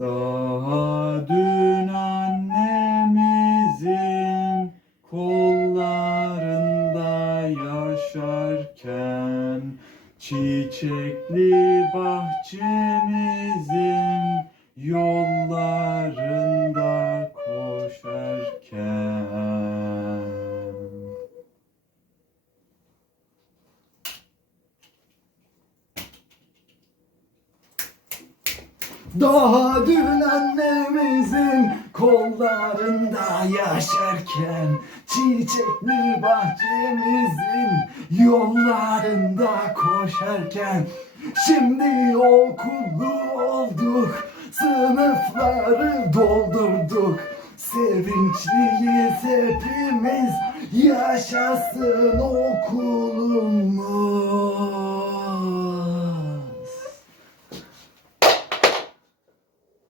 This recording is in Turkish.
Daha dün annemizin kollarında yaşarken Çiçekli bahçemizin yollarında Daha dün annemizin kollarında yaşarken Çiçekli bahçemizin yollarında koşarken Şimdi okullu olduk sınıfları doldurduk. Sevinçliyiz hepimiz yaşasın okulumuz